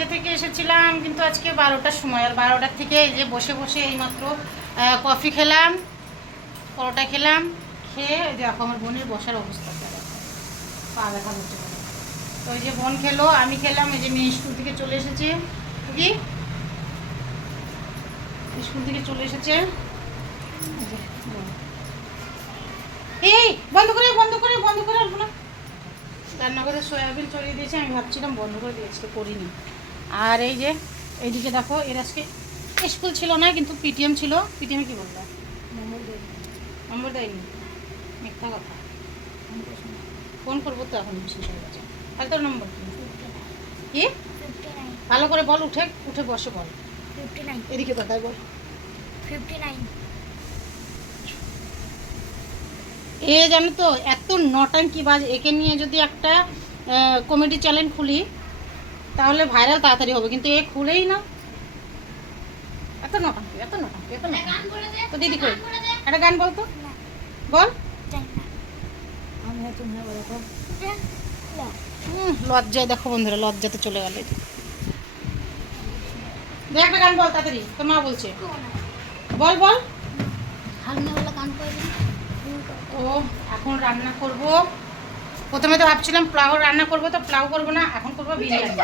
কাজে থেকে এসেছিলাম কিন্তু আজকে 12টার সময়, আর 12টার থেকে এই যে বসে বসে এইমাত্র কফি খেলাম, পরোটা খেলাম, খেয়ে দেখো আমার বোনের বসার অবস্থা পা ব্যথা করতে পারে। তো ওই যে বোন খেলো, আমি খেলাম, এই যে মেয়ে স্কুল থেকে চলে এসেছে, কি স্কুল থেকে চলে এসেছে। এই বন্ধ করে বন্ধ করে বন্ধ করে আসবো না, রান্নাঘরে সয়াবিন চড়িয়ে দিয়েছে, আমি ভাবছিলাম বন্ধ করে দিয়েছি, করিনি। আর এই যে এইদিকে দেখো, এর আজকে স্কুল ছিল না কিন্তু পিটিএম ছিল। পিটিএমে কী বললো? নম্বর দেয়নি, মিথ্যা কথা। ফোন করবো তো এখন শেষ হয়ে গেছে। তাহলে তোর নম্বর কি ভালো করে বল, উঠে উঠে বসে বল। 59 এদিকে তাকাই বল। 59 এ জানো তো এত নটাঙ্কি বাজ, একে নিয়ে যদি একটা কমেডি চ্যানেল খুলি তাহলে ভাইরাল তাড়াতাড়ি হবে, কিন্তু এ খুলেই না। এত নটাঙ্কি এত নটাঙ্কি এত নটাঙ্কি। তো দিদি কই, একটা গান বল তো, বল। লজ্জায় দেখো বন্ধুরা, লজ্জাতে চলে গেল। দেখ একটা গান বল তাড়াতাড়ি, তোর মা বলছে, বল বল। ও এখন রান্না করব, প্রথমে তো ভাবছিলাম পোলাও রান্না করব, তো পোলাও করবো না, এখন করবো বিরিয়ানি।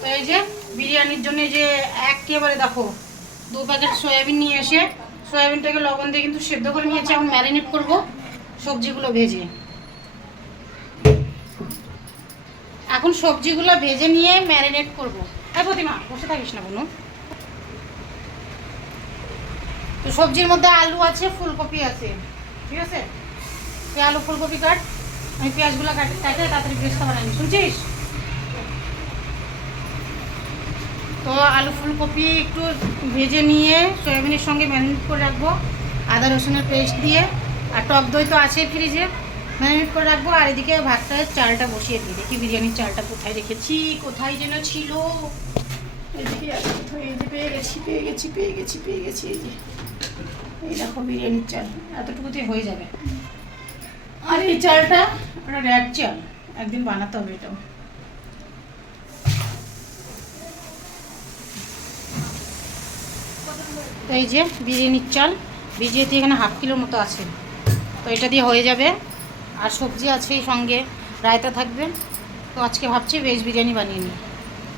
তো এই যে বিরিয়ানির জন্য যে একেবারে দেখো 2 প্যাকেট সয়াবিন নিয়ে এসে সয়াবিনটাকে লবণ দিয়ে কিন্তু সেদ্ধ করে নিয়েছি। এখন ম্যারিনেট করব সবজিগুলো ভেজে। এখন সবজিগুলো ভেজে নিয়ে ম্যারিনেট করব। হ্যাঁ প্রতিমা বসে থাকিস না বোনো। তো সবজির মধ্যে আলু আছে, ফুলকপি আছে, ঠিক আছে? তুই আলু ফুলকপি কাট, আমি পেঁয়াজগুলো কাটে তাড়াতাড়ি পেস্টটা বানাই, শুনছিস? তো আলু ফুলকপি একটু ভেজে নিয়ে সয়াবিনের সঙ্গে ম্যারিনেট করে রাখবো, আদা রসুনের পেস্ট দিয়ে। আর টক দই তো আছেই ফ্রিজে, ম্যারিনেট করে রাখবো। আর এদিকে ভাতটায় চালটা বসিয়ে দিই, দেখি বিরিয়ানির চালটা কোথায় রেখেছি, কোথায় যেন ছিল। এদিকে কোথায়, এই যে পেয়ে গেছি পেয়ে গেছি পেয়ে গেছি পেয়ে গেছি, এই যে এই দেখো বিরিয়ানির চাল, এতটুকুতেই হয়ে যাবে। আর এই চালটা একটা রেড চাল, একদিন বানাতে হবে এটাও। তো এই যে বিরিয়ানির চাল ভিজিয়ে দিয়ে এখানে 1/2 কিলোর মতো আছে, তো এটা দিয়ে হয়ে যাবে। আর সবজি আছে এই সঙ্গে, রায়তা থাকবে। তো আজকে ভাবছি ভেজ বিরিয়ানি বানিয়ে নিই,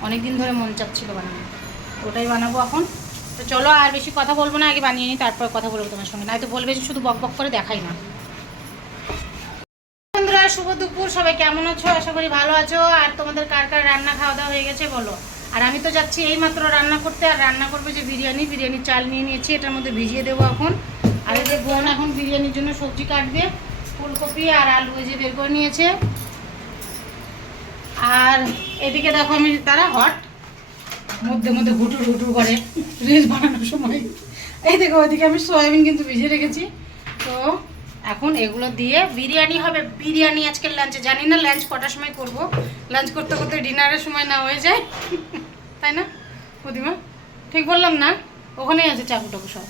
অনেক দিন ধরে মন চাচ্ছিল বানানো, ওটাই বানাবো এখন। তো চলো আর বেশি কথা বলবো না, আগে বানিয়ে নিই, তারপর কথা বলবো তোমার সঙ্গে, নয়তো বলবে যে শুধু বক বক করে দেখাই না। বন্ধুরা শুভ দুপুর, সবাই কেমন আছো? আশা করি ভালো আছো। আর তোমাদের কার কার রান্না খাওয়া দাওয়া হয়ে গেছে বলো। আর আমি তো যাচ্ছি এই মাত্র রান্না করতে, আর রান্না করবো যে বিরিয়ানির চাল নিয়ে নিয়েছি, এটার মধ্যে ভিজিয়ে দেবো এখন। আর এই যে বোন এখন বিরিয়ানির জন্য সবজি কাটবে, ফুলকপি আর আলু এই যে বের করে নিয়েছে। আর এদিকে দেখো আমি তারা হট মধ্যে মধ্যে ঘুটুর ঘুটুর করে রিলস বানানোর সময়। এই দেখো ওইদিকে আমি সয়াবিন কিন্তু ভিজিয়ে রেখেছি। তো এখন এগুলো দিয়ে বিরিয়ানি হবে। বিরিয়ানি আজকের লাঞ্চে, জানি না লাঞ্চ কটার সময় করব, লাঞ্চ করতে করতে ডিনারের সময় না হয়ে যায়, তাই না প্রতিমা? ঠিক বললাম না? ওখানেই আছে চাকু টাকু সব।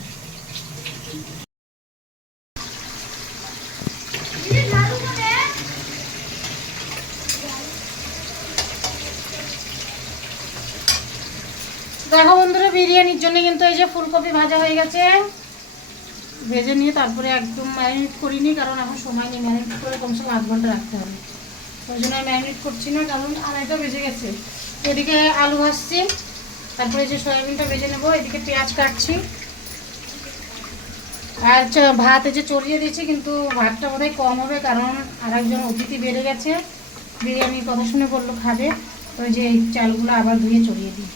দেখো বন্ধুরা বিরিয়ানির জন্য কিন্তু এই যে ফুলকপি ভাজা হয়ে গেছে, ভেজে নিয়ে তারপরে একদম ম্যারিনেট করিনি, কারণ এখন সময় নেই, ম্যারিনেট করে কমসে কম 8 ঘন্টা রাখতে হবে। ওই জন্য ম্যারিনেট করছি না, কারণ 2:30টা বেজে গেছে। এদিকে আলু ভাজছি, তারপরে যে সয়াবিনটা ভেজে নেবো, এদিকে পেঁয়াজ কাটছি। আর ভাত যে চড়িয়ে দিয়েছি, কিন্তু ভাতটা বোধহয় কম হবে, কারণ আরেকজন অতিথি বেড়ে গেছে, বিরিয়ানির কথা শুনে বললো খাবে। ওই যে এই চালগুলো আবার ধুয়ে চড়িয়ে দিই।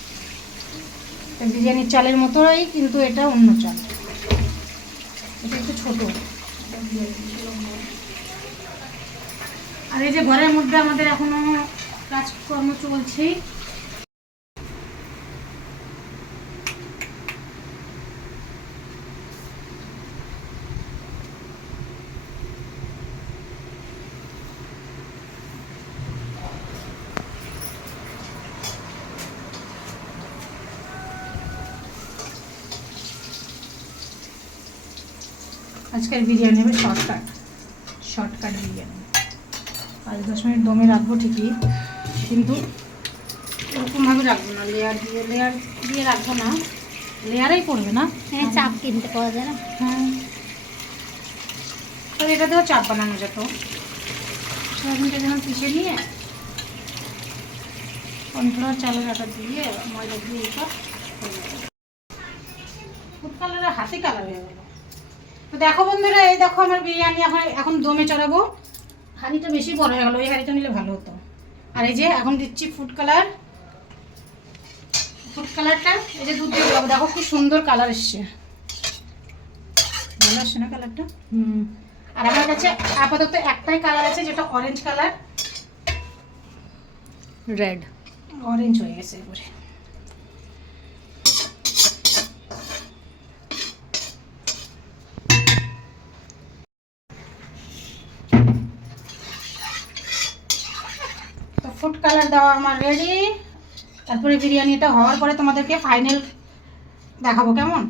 বিরিয়ানির চালের মতোই, কিন্তু এটা অন্য চাল, এটা একটু ছোট। আর এই যে ঘরের মধ্যে আমাদের এখনো কাজকর্ম চলছেই। আজকের বিরিয়ানি হবে শর্টকাট বিরিয়ানি। 5-10 মিনিট দমে রাখবো ঠিকই, কিন্তু ওরকমভাবে রাখবো না, লেয়ার দিয়ে রাখবো না, লেয়ারেই পড়বে না। হ্যাঁ, চাপ কিনতে পাওয়া যায় না। হ্যাঁ, তো এটাতেও চাপ বানানো যেত। সয়াবিনটা যেন পিষে নিয়ে কর্নফ্লাওয়ার চালের আটা দিয়ে ময়দা দিয়ে এটা ফুড কালারের হাতে কালার হয়ে গেল। তো দেখো বন্ধুরা, এই দেখো আমার বিরিয়ানি এখন দমে চড়াবো। হাঁড়িটা বেশি বড় হয়ে গেল, এই হাঁড়িটা নিলে ভালো হতো। আর এই যে এখন দিচ্ছি ফুড কালারটা, এই যে দুধ দিয়ে দেবো। দেখো কি সুন্দর কালার এসছে, ভালো আসছে না কালারটা? আর আমার কাছে আপাতত একটাই কালার আছে, যেটা অরেঞ্জ কালার, রেড অরেঞ্জ হয়ে গেছে এবারে। তো ফুড কালার দেওয়া আমার রেডি। তারপরে বিরিয়ানিটা হওয়ার পরে তোমাদেরকে ফাইনাল দেখাবো কেমন।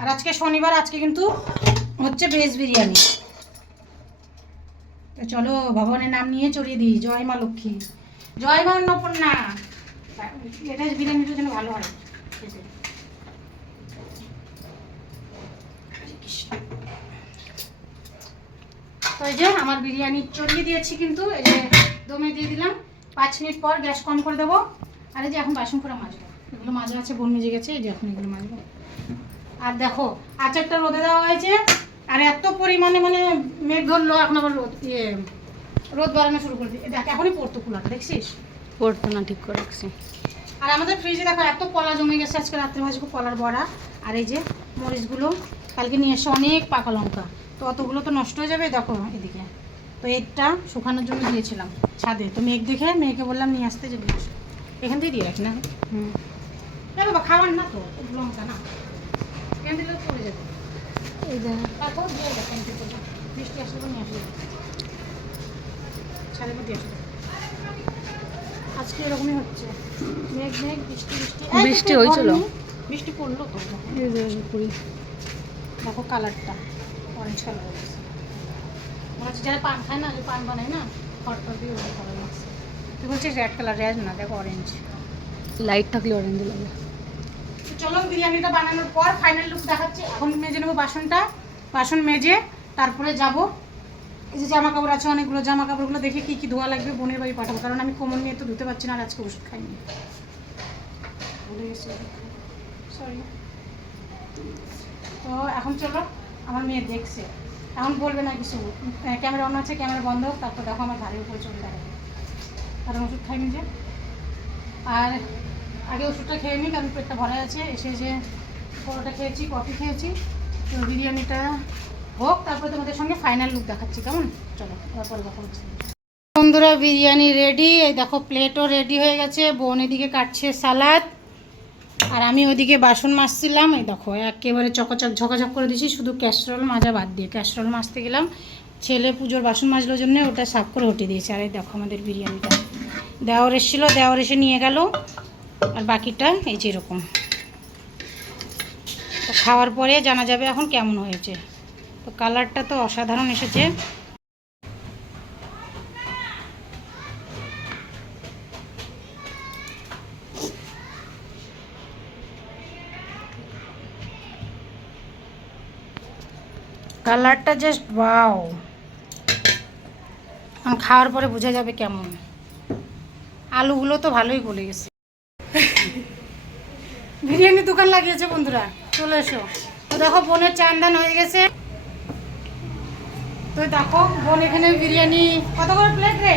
আর আজকে শনিবার, আজকে কিন্তু হচ্ছে ভেজ বিরিয়ানি। তো চলো ভগবানের নাম নিয়ে চড়িয়ে দিই, জয় মা লক্ষ্মী, জয় মা অন্নপূর্ণা। এটা বিরিয়ানিটা যেন ভালো হয়। তো এই যে আমার বিরিয়ানি চড়িয়ে দিয়েছি, কিন্তু এই যে দমে দিয়ে দিলাম। 5 মিনিট পর গ্যাস কম করে দেবো। আর এই যে এখন বাসন করে মাজবো, এগুলো মাজা আছে, বোন মেজে গেছে, এই যে এখন এগুলো মাজবো। আর দেখো আচারটা রোদে দেওয়া হয়েছে, আর এত পরিমাণে মানে মেঘ ধরলো, এখন আবার রোদ বাড়ানো শুরু করে দিই। দেখ এখনই পড়তো কুলাটা, দেখছিস? পড়তো না, ঠিক করে রাখছি। আর আমাদের ফ্রিজে দেখো এত কলা জমে গেছে, আজকে রাত্রে ভাজবো কলার বড়া। আর এই যে মরিচগুলো কালকে নিয়ে এসে অনেক পাকা লঙ্কা, তো অতগুলো তো নষ্ট হয়ে যাবে। দেখো এদিকে তো এটা শুকানোর জন্য দিয়েছিলাম ছাদে, তো মেঘ দেখে মেয়েকে বললাম নিয়ে আসতে, যে নিয়ে আসো। এখান থেকে দিয়ে রাখি না, বাবা খাবার না তো লঙ্কা না, এখান দিলেও পড়ে যাবে। এই যে তারপর দিয়ে দেখেন বৃষ্টি আসলে তো নিয়ে আসবে, ছাদে দিয়ে আসবে। আজকে এরকমই হচ্ছে, মেঘ বৃষ্টি বৃষ্টি হয়েছিল, বৃষ্টি পড়লো তো। এই যে পুরি দেখো কালারটা অরেঞ্জ কালার হয়ে গেছে, মনে হচ্ছে যারা পান খায় না, যে পান বানায় না, খড়টা দিয়ে ওই কালার লাগছে। তুই বলছিস রেড কালার, রেড না, দেখো অরেঞ্জ। লাইট থাকলে অরেঞ্জ লাগে। তো চলো বিরিয়ানিটা বানানোর পর ফাইনাল লুক দেখাচ্ছি। এখন মেজে নেবো বাসন মেজে তারপরে যাব। এই যে জামা কাপড় আছে অনেকগুলো, জামা কাপড়গুলো দেখে কি কি ধোয়া লাগবে বোনের বাড়ি পাঠাবো, কারণ আমি কোমর নিয়ে তো ধুতে পারছি না, আর আজকে ওষুধ খাইনি, ভুলে গেছি, সরি। তো এখন চলো, আমার মেয়ে দেখছে, এখন বলবে না কিছু। ক্যামেরা অন আছে, ক্যামেরা বন্ধ হোক, তারপর দেখো আমার ঘাড়ের উপরে চলে দাঁড়াবে, কারণ ওষুধ খাইনি যে। আর আগে ওষুধটা খেয়ে নিই, কারণ পেটটা ভরা আছে। এসে যে পরোটা খেয়েছি, কফি খেয়েছি, তো বিরিয়ানিটা হোক, তারপরে তোমাদের সঙ্গে ফাইনাল লুক দেখাচ্ছি কেমন। চলো তারপরে কথা হচ্ছে। বন্ধুরা বিরিয়ানি রেডি, এই দেখো প্লেটও রেডি হয়ে গেছে, বোন এদিকে কাটছে সালাদ, আর আমি ওদিকে বাসন মাজছিলাম। এই দেখো একেবারে ঝকঝক করে দিয়েছি, শুধু ক্যাস্ট্রল মাজা বাদ দিয়ে। ক্যাস্ট্রল মাজতে গেলাম, ছেলে পুজোর বাসন মাজলোর জন্য ওটা সাফ করে হটে দিয়েছে। আর এই দেখো আমাদের বিরিয়ানিটা, দেওয়ার এসেছিলো, দেওয়ার এসে নিয়ে গেল, আর বাকিটা এই যে এরকম। তো খাওয়ার পরে জানা যাবে এখন কেমন হয়েছে। তো কালারটা তো অসাধারণ এসেছে। কালারটা জাস্ট ওয়াও, খাওয়ার পরে বোঝা যাবে কেমন। আলুগুলো তো ভালোই গলে গেছে। বিরিয়ানি দোকান লাগিয়েছে বন্ধুরা, চলে এসো। তো দেখো বোনের চান্দান হয়ে গেছে। তো দেখো বোন এখানে বিরিয়ানি কত করে প্লেট রে?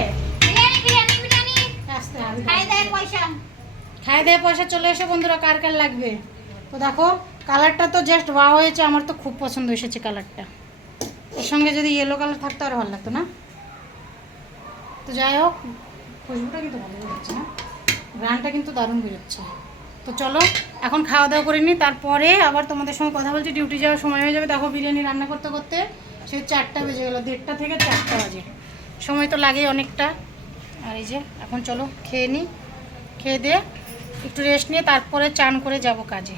খাই দেয় পয়সা চলে এসো বন্ধুরা, কার কার লাগবে। তো দেখো কালারটা তো জাস্ট ওয়াও হয়েছে, আমার তো খুব পছন্দ এসেছে কালারটা। এর সঙ্গে যদি ইয়েলো কালার থাকতো আরও ভালো লাগতো না। তো যাই হোক, খুশবুটা কিন্তু ভালো বেরোচ্ছে, না গ্রানটা কিন্তু দারুণ বেরোচ্ছে। তো চলো এখন খাওয়া দাওয়া করে নিই, তারপরে আবার তোমাদের সঙ্গে কথা বলছি। ডিউটি যাওয়ার সময় হয়ে যাবে। দেখো বিরিয়ানি রান্না করতে করতে সেই 4টা বেজে গেলো, 1:30 থেকে 4টা বাজে, সময় তো লাগেই অনেকটা। আর এই যে এখন চলো খেয়ে নিই, খেয়ে দিয়ে একটু রেস্ট নিয়ে তারপরে চান করে যাব কাজে।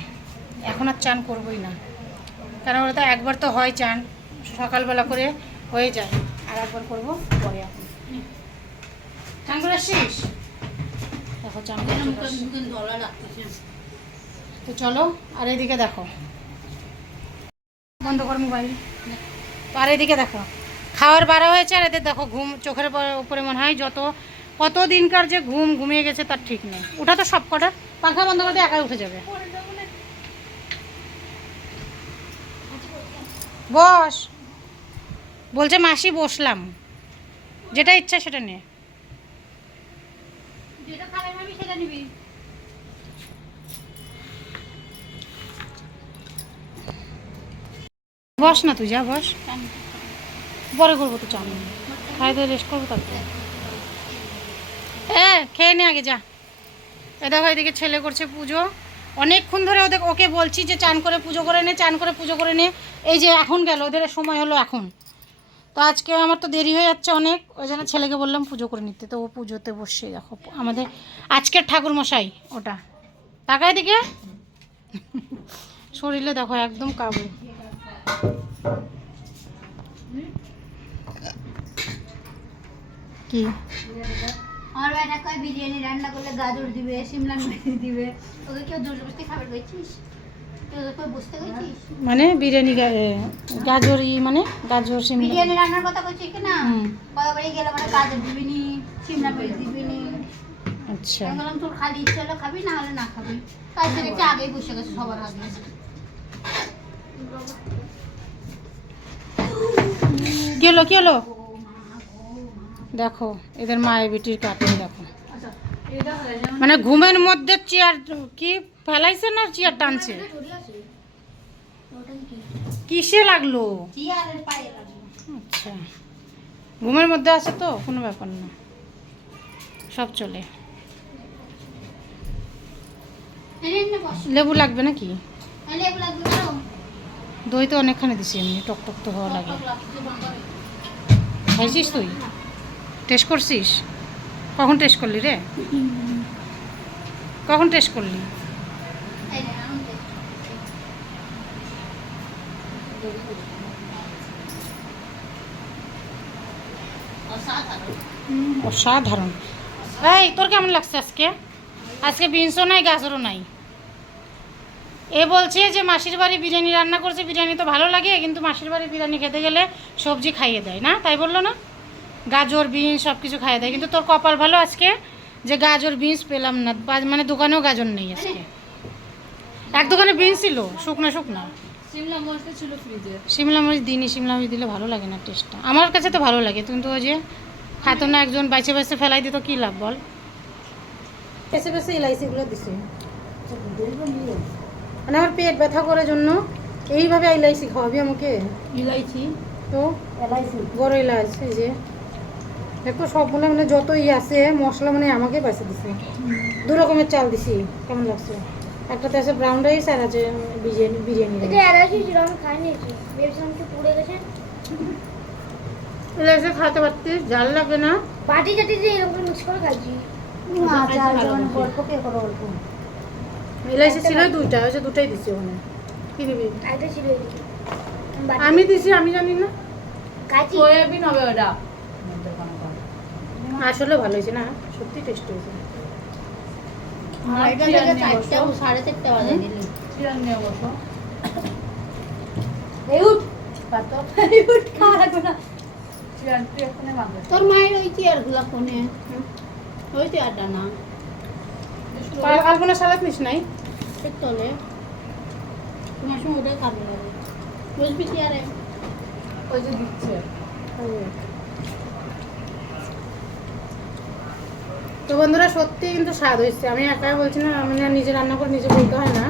এখন আর চান করবোই না, কারণ ওটা তো একবার তো হয় চান, সকালবেলা করে হয়ে যায়, আর একবার করবো পরে। এখন চান করে আসিস? চান করছে ব্যাস। তো চলো, আর এদিকে দেখো, বন্ধ কর মোবাইল। তো আর এদিকে দেখো, খাওয়ার বাড়া হয়েছে, আর এদের দেখো ঘুম চোখের উপরে মনে হয় কত দিনকার যে ঘুমিয়ে গেছে তার ঠিক নেই। ওটা তো সব কটা পাখা বন্ধ করে দিয়ে একাই উঠে যাবে। বস, বলছে মাসি বসলাম, যেটা ইচ্ছা সেটা নিয়ে। বস না, তুই যা বস, পরে করবো তো চান, খাই দিয়ে রেস্ট করবো তারপরে। খেয়ে নে আগে, যা। এ দেখো এদিকে ছেলে করছে পুজো, অনেকক্ষণ ধরে ওকে বলছি যে চান করে পুজো করে নে, চান করে পুজো করে নে। এই যে এখন গেল, ওদের সময় হলো এখন। তো আজকে আমার তো দেরি হয়ে যাচ্ছে অনেক, ওই জন্য ছেলেকে বললাম পুজো করে নিতে। তো ও পুজোতে বসে দেখো আমাদের আজকের ঠাকুর মশাই ওটা, তাকায় দিকে শরীরে দেখো একদম কাবু। কি আমার বেটা কয় বিরিয়ানি রান্না করলে গাজর দিবে, শিমলা মির্চ দিবে, ওকে কেউ জোরজবরদস্তি খাবার গেছিস? কেউ তোকে বুঝতে গেছিস? মানে বিরিয়ানি গাজর মানে গাজর শিমলা বিরিয়ানি রান্নার কথা কইছি কি না? কয়বারই গেলে মানে গাজর দিবি নি, শিমলা মির্চ দিবি নি। আচ্ছা, আমি বললাম তোর খালি ইচ্ছে হলো খাবি, না হলে না খাবি। কাজে দেখতে আগেই বসে গেছে সবার আগে। কি হলো দেখো এদের মায়ের বেটির কাটে দেখো, মানে ঘুমের মধ্যে চেয়ার কি ফেলাইছে না চেয়ার টানছে, কিসে লাগলো? চেয়ারের পায়ে লাগলো। আচ্ছা, ঘুমের মধ্যে আছে তো কোনো ব্যাপার না, সব চলে। লেবু লাগবে নাকি? দই তো অনেকখানি দিছি, এমনি টক তো হওয়া লাগে। খাইছিস তুই? টেস্ট করছিস? কখন টেস্ট করলি রে? কখন টেস্ট করলি? অসাধারণ। এই তোর কেমন লাগছে আজকে? আজকে বিনসও নাই, গাজরও নাই। এ বলছে যে মাসির বাড়ি বিরিয়ানি রান্না করছে, বিরিয়ানি তো ভালো লাগে, কিন্তু মাসির বাড়ি বিরিয়ানি খেতে গেলে সবজি খাইয়ে দেয় না, তাই বললো না? গাজর বিনস সব কিছু খাইয়ে দেয়, কিন্তু তোর কপাল ভালো আজকে যে গাজর বিনস পেলাম না, মানে দোকানেও গাজর নেই আজকে। এক দোকানে বিনস ছিল শুকনা, সিমলা মরিচ ছিল ফ্রিজে। শিমলা মরিচ দিনই, শিমলা মরিচ দিলে ভালো লাগে না টেস্টটা, আমার কাছে তো ভালো লাগে, কিন্তু ওই যে খাতো না একজন, বাইছে বাইছে ফেলাই দিত, কী লাভ বল? বেছে বেছে ইলাইচিগুলো দিছে, মানে আমার পেট ব্যথা করার জন্য এইভাবে ইলাইচি খাওয়াবি আমাকে? ইলাইচি তো বড় এলাচ, এই যে দেখো সবগুলো মানে যত আছে মশলা মানে আমাকে বাইছে দিছে। দু রকমের চাল দিছি, কেমন লাগছে? একটাতে আছে ব্রাউন রাইস আর আছে বিরিয়ানি এলাচি খাতে পারতিস, ঝাল লাগবে না। বাটি টাটি দিয়ে এরকম মিক্স করে খাচ্ছি। এলাচি ছিল দুইটা, হচ্ছে দুটাই দিছি ওখানে। কি দিবি? একটা ছিল আমি দিছি, আমি জানি না। কাচি সয়াবিন হবে ওটা। আসলে ভালো হয়েছে না, সত্যি টেস্ট হয়েছে। এটা থেকে 4টা 4:30 বাজে দিলি। চিরান নিয়ে বসো। এই উঠ পাতো উঠ খাওয়া লাগবে না। চিরান তুই এখানে মাখবে। তোর মায়ের ওই চেয়ারগুলো কোনে? ওই চেয়ারটা না, আলপনা সালাদ নিস নাই? ঠিক তলে তোমার সঙ্গে ওটাই খাবে লাগে বুঝবি চেয়ারে। ওই যে দিচ্ছে। তো বন্ধুরা সত্যি কিন্তু স্বাদ হয়েছে, আমি একাই বলছি না, আমি নিজে রান্না করে নিজে বলতে হয় না,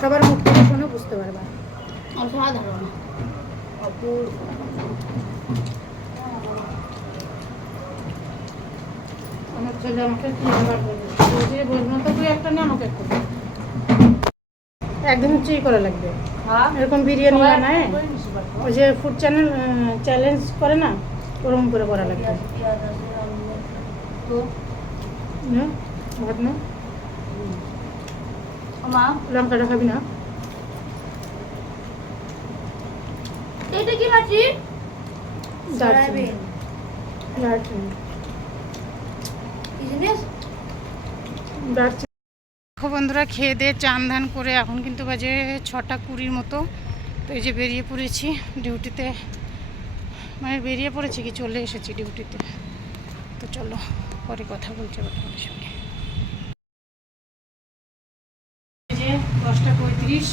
সবার মুখ থেকে শুনে বুঝতে পারবা। অসাধারণ। আমার ছেলে আমাকে তিনবার বলবে, বলছে বলবো না তো তুই একটা নিয়ে আমাকে একটা দে। একদিন হচ্ছেই করা লাগবে, হ্যাঁ এরকম বিরিয়ানি বানায় ওই যে ফুড চ্যালেঞ্জ করে না, ওরকম করে করা লাগবে। তো ভাত না, মা লঙ্কাটা খাবি না? এটা কি মাছি? দারচিনি। কি জিনিস? দেখো বন্ধুরা, খেয়ে দিয়ে চান ধান করে এখন কিন্তু বাজে 6:20 মতো। তো এই যে বেরিয়ে পড়েছি ডিউটিতে, মানে বেরিয়ে পড়েছি কি চলে এসেছি ডিউটিতে। তো চলো পরে কথা বলছি আবার তোমাদের সঙ্গে। এই যে 10:35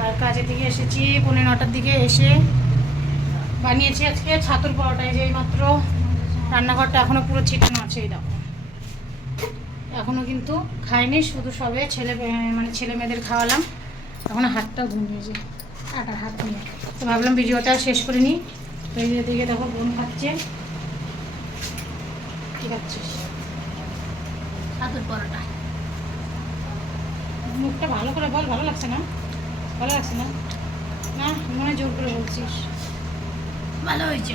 আর কাজে থেকে এসেছি 9:30 দিকে। এসে বানিয়েছি আজকে ছাতুর পরোটায়, যে মাত্র রান্নাঘরটা এখনো পুরো ছিটানো আছে। এই দেখো এখনো কিন্তু খাইনি, শুধু সবে ছেলে মেয়েদের খাওয়ালাম। এখনো হাতটা ঘুমিয়েছে, আটার হাত নিয়ে। তো ভাবলাম ভিডিওটা শেষ করে নিই। তো এই যে দিকে দেখো বোন খাচ্ছে। কি খাচ্ছিস? ছাতুর পরোটা। মুখটা ভালো করে বল, ভালো লাগছে না? ভালো লাগছে না? না মনে জোর করে বলছিস। ভালো হয়েছে।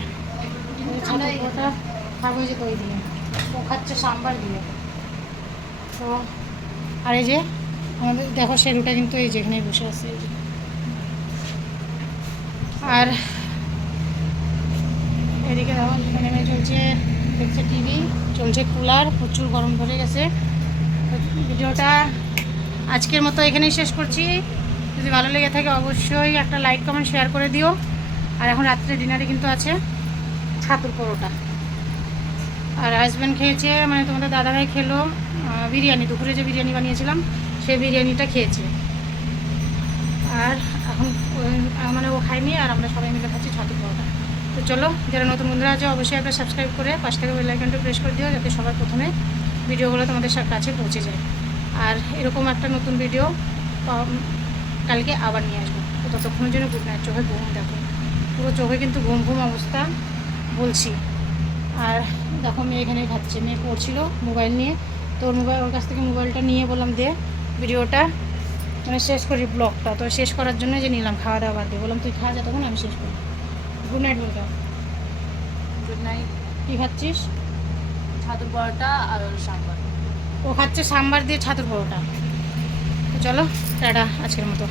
ছাতুটা খাবো যে দই দিয়ে, ও খাচ্ছে সাম্বার দিয়ে। তো আর এই যে আমাদের দেখো শেরুটা কিন্তু এই যেখানেই বসে আছে। এই যে আর এদিকে দেখো নেমে চলছে, দেখছে টিভি, চলছে কুলার, প্রচুর গরম ধরে গেছে। তো ভিডিওটা আজকের মতো এখানেই শেষ করছি। যদি ভালো লেগে থাকে অবশ্যই একটা লাইক কমেন্ট শেয়ার করে দিও। আর এখন রাত্রে ডিনারে কিন্তু আছে ছাতুর পরোটা। আর হাজব্যান্ড খেয়েছে, মানে তোমাদের দাদাভাই খেলো বিরিয়ানি, দুপুরে যে বিরিয়ানি বানিয়েছিলাম সেই বিরিয়ানিটা খেয়েছে। আর এখন মানে ও খায়নি, আর আমরা সবাই মিলে খাচ্ছি ছাতুর পরোটা। তো চলো, যারা নতুন বন্ধুরা আছে অবশ্যই একটা সাবস্ক্রাইব করে পাশ থেকে বেল আইকনটা প্রেস করে দিও, যাতে সবার প্রথমে ভিডিওগুলো তোমাদের কাছে পৌঁছে যায়। আর এরকম একটা নতুন ভিডিও কালকে আবার নিয়ে আসবো। তো ততক্ষণের জন্য গুড নাইট। চোখে ঘুম দেখো, পুরো চোখে কিন্তু ঘুম ঘুম অবস্থা বলছি। আর দেখো মেয়ে এখানে খাচ্ছে, মেয়ে পড়ছিল মোবাইল নিয়ে। তো ওর কাছ থেকে মোবাইলটা নিয়ে বললাম দে ভিডিওটা মানে শেষ করি ব্লগটা। তো শেষ করার জন্য যে নিলাম, খাওয়া দাওয়া বাদ দিয়ে বললাম তুই খা যা, তখন আমি শেষ করি। গুড নাইট বলতে। Good night. কী খাচ্ছিস? ছাতুর পরোটা আর সাম্বার। ও খাচ্ছে সাম্বার দিয়ে ছাতুর পরোটা। তো চলো টাটা আজকের মতো।